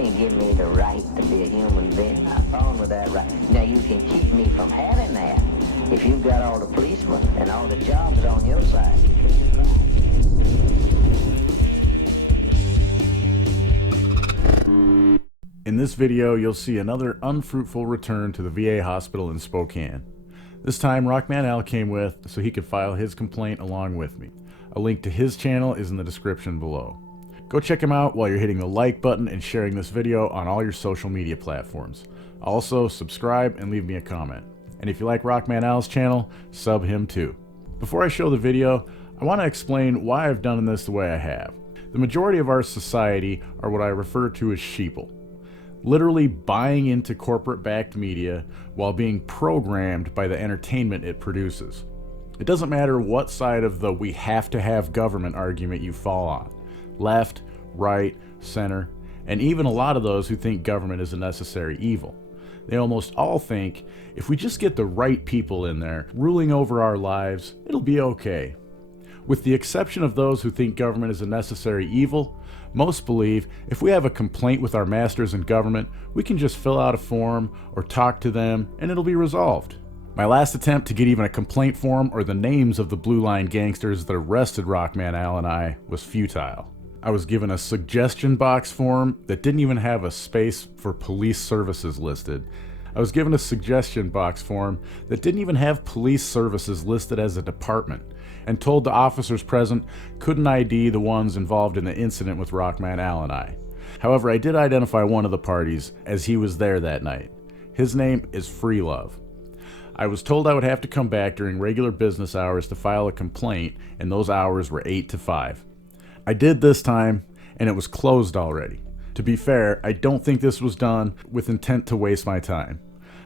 can't give me the right to be a human being. I'm born with that right. Now, you can keep me from having that. If you've got all the policemen and all the jobs on your side, you can try. In this video, you'll see another unfruitful return to the VA hospital in Spokane. This time, Rockman Al came with so he could file his complaint along with me. A link to his channel is in the description below. Go check him out while you're hitting the like button and sharing this video on all your social media platforms. Also, subscribe and leave me a comment. And if you like Rockman Al's channel, sub him too. Before I show the video, I want to explain why I've done this the way I have. The majority of our society are what I refer to as sheeple. Literally buying into corporate-backed media while being programmed by the entertainment it produces. It doesn't matter what side of the we have to have government argument you fall on. Left, right, center, and even a lot of those who think government is a necessary evil. They almost all think if we just get the right people in there ruling over our lives, it'll be okay. With the exception of those who think government is a necessary evil, most believe if we have a complaint with our masters in government, we can just fill out a form or talk to them and it'll be resolved. My last attempt to get even a complaint form or the names of the Blue Line gangsters that arrested Rockman Al and I was futile. I was given a suggestion box form that didn't even have a space for police services listed. I was given a suggestion box form that didn't even have police services listed as a department, and told the officers present couldn't ID the ones involved in the incident with Rockman Al and I. However, I did identify one of the parties as he was there that night. His name is Free Love. I was told I would have to come back during regular business hours to file a complaint, and those hours were 8 to 5. I did this time, and it was closed already. To be fair, I don't think this was done with intent to waste my time.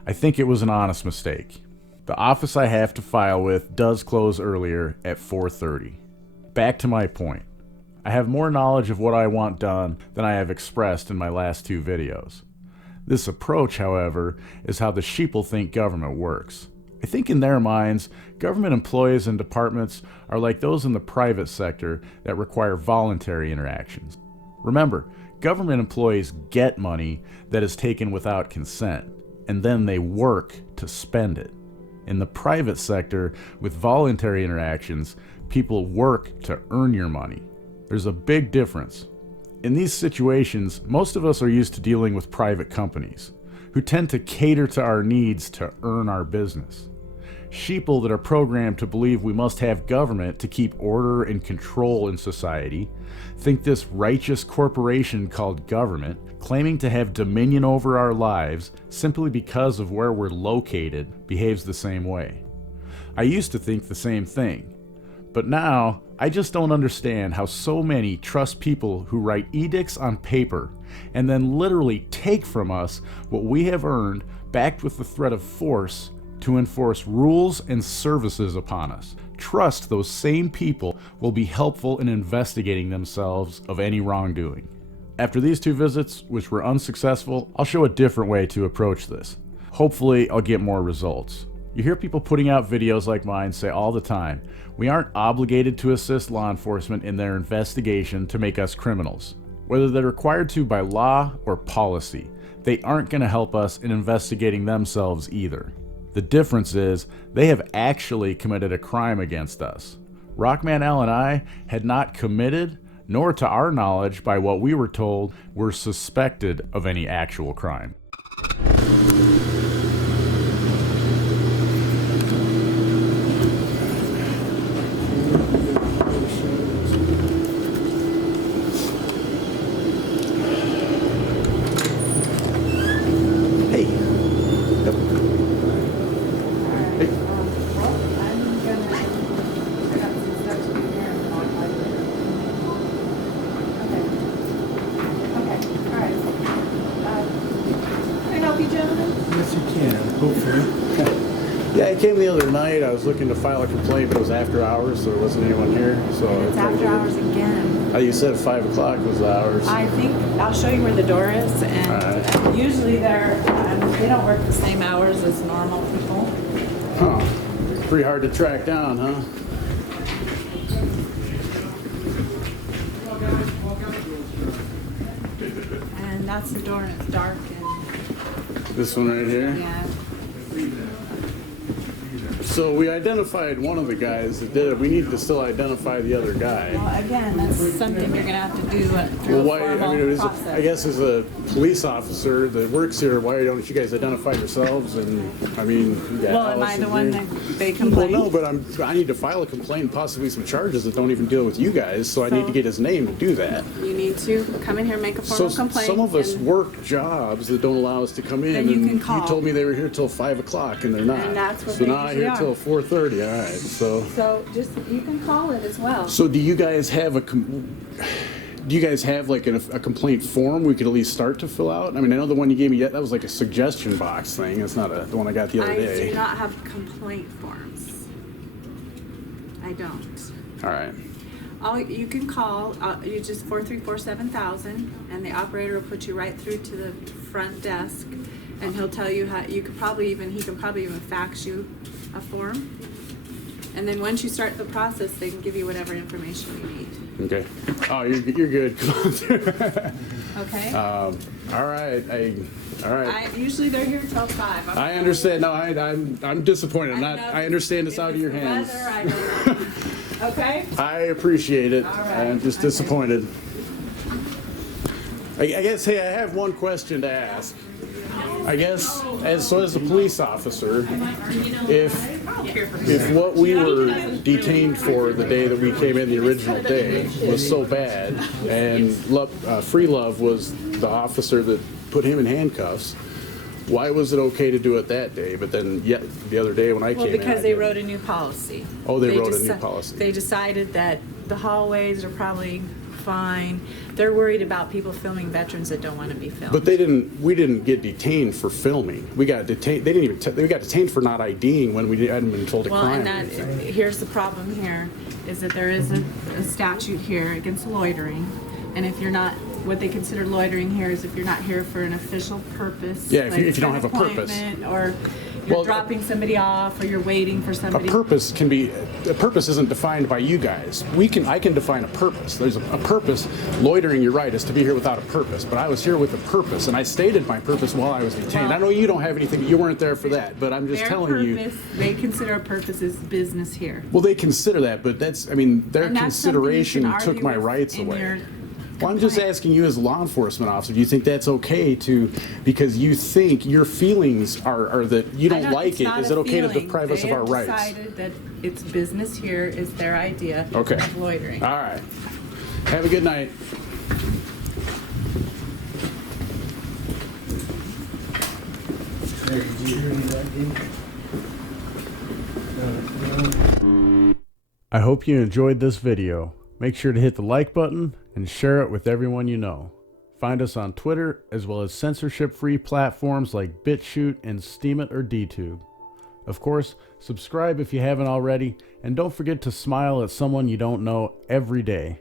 I think it was an honest mistake. The office I have to file with does close earlier at 4:30. Back to my point. I have more knowledge of what I want done than I have expressed in my last two videos. This approach, however, is how the sheeple think government works. I think in their minds, government employees and departments are like those in the private sector that require voluntary interactions. Remember, government employees get money that is taken without consent, and then they work to spend it. In the private sector, with voluntary interactions, people work to earn your money. There's a big difference. In these situations, most of us are used to dealing with private companies, who tend to cater to our needs to earn our business. Sheeple that are programmed to believe we must have government to keep order and control in society think this righteous corporation called government, claiming to have dominion over our lives simply because of where we're located, behaves the same way. I used to think the same thing, but now I just don't understand how so many trust people who write edicts on paper and then literally take from us what we have earned, backed with the threat of force, to enforce rules and services upon us. Trust those same people will be helpful in investigating themselves of any wrongdoing. After these two visits, which were unsuccessful, I'll show a different way to approach this. Hopefully, I'll get more results. You hear people putting out videos like mine say all the time, we aren't obligated to assist law enforcement in their investigation to make us criminals. Whether they're required to by law or policy, they aren't going to help us in investigating themselves either. The difference is, they have actually committed a crime against us. Rockman Al and I had not committed, nor to our knowledge by what we were told, were suspected of any actual crime. Yeah, I came the other night. I was looking to file a complaint, but it was after hours, so there wasn't anyone here. So it's after hours again. You said 5 o'clock was the hours. I think I'll show you where the door is, and usually they don't work the same hours as normal people. Huh. Pretty hard to track down, huh? And that's the door, and it's dark, and This one right here? yeah. So we identified one of the guys that did it. We need to still identify the other guy. Well, again, that's something you're gonna have to do through Well, a why? formal I mean, process. I guess as a police officer that works here, why don't you guys identify yourselves? And I mean, you got Well, am I Allison the one here. that they Well, complain? no, but I need to file a complaint, and possibly some charges that don't even deal with you guys. So I need to get his name to do that. You need to come in here and make a formal So complaint. some of us and- work jobs that don't allow us to come in. Then you and can call. You told me they were here till 5 o'clock, and they're not. And that's what so they now I'm usually here are. till 4:30. All right. So just, you can call it as well. so do you guys have do you guys have like a complaint form we could at least start to fill out? I mean, I know the one you gave me, that was like a suggestion box thing. That's not the one I got the other I day. do not have complaint forms. I don't. All right. You can call, you just 434-7000, and the operator will put you right through to the front desk, and he'll tell you how, he can probably even fax you a form. And then once you start the process, they can give you whatever information you need. Okay. Oh, you're good. Come on through. Okay? All right. All right. Usually they're here till 5. I understand. No, I'm disappointed. I understand it's out of your hands. Weather, I don't know. Okay? I appreciate it. All right. I'm just Okay. disappointed. I guess, hey, I have one question to ask. I guess, as a police officer, if what we were detained for the day that we came in the original day was so bad, and Free Love was the officer that put him in handcuffs, why was it okay to do it that day, but then yet the other day when I Well, came in, because I they didn't? wrote a new policy. Oh, they wrote a new policy. They decided that the hallways are probably fine. They're worried about people filming veterans that don't want to be filmed. But we didn't get detained for filming. We got detained. They got detained for not IDing when we hadn't been told to Well, crime. and here's the problem here, is that there is a statute here against loitering. And if you're not, what they consider loitering here is if you're not here for an official purpose. Yeah, if like you don't an have a purpose. appointment, or you're Well, dropping somebody off, or you're waiting for A somebody. purpose isn't defined by you guys. I can define a purpose. There's a purpose. Loitering, you're right, is to be here without a purpose. But I was here with a purpose, and I stated my purpose while I was detained. I know you don't have anything. You weren't there for that, but I'm just Their telling you. purpose, they consider a purpose is business here. Well, they consider that, but their And that's something you consideration can took argue my with rights in away. your Well, I'm just complaint. asking you as a law enforcement officer, do you think that's okay because you think your feelings are that you don't like It's it? not Is a it okay to feeling. deprive us They of our have rights? decided that it's business here is their idea Okay. of loitering. All right. Have a good night. I hope you enjoyed this video. Make sure to hit the like button and share it with everyone you know. Find us on Twitter as well as censorship-free platforms like BitChute and Steemit or DTube. Of course, subscribe if you haven't already, and don't forget to smile at someone you don't know every day.